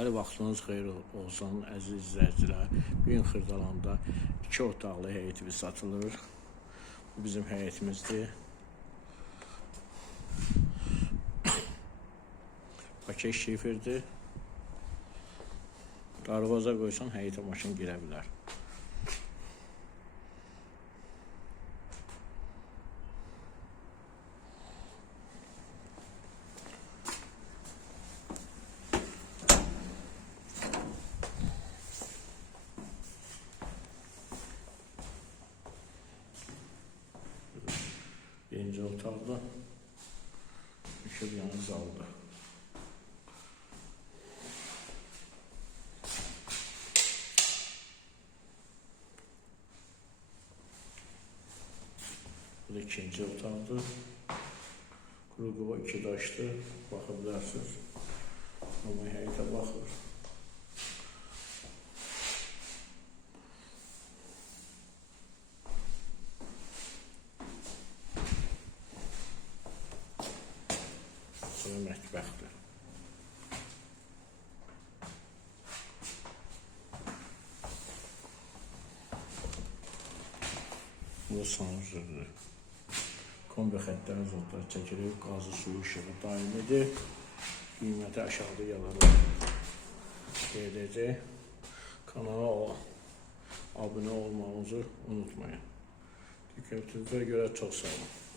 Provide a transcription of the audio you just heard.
Hər vaxtınız xeyir olsun, əziz izləyicilər. Bu gün Xırdalanda 2 otaqlı həyətimiz satılır. Bu bizim həyətimizdir. Paket şifirdir. Darvaza qoysan həyətə maşın girə bilər. Birinci otaqda işıq yanı zalda. Bu da ikinci otaqdır. Qruqova 2 daşdır. Baxa bilərsiniz. Amma həyətə baxır. Mətbəxdir. Bu sanuzurdur. Kombi xəttləri zotlar çəkilir. Qazı, suyu, işığı daimidir. Qiyməti aşağıda yalanı edəcək. Kanala abunə olmağınızı unutmayın. Diqqətinizə görə çox sağ olun.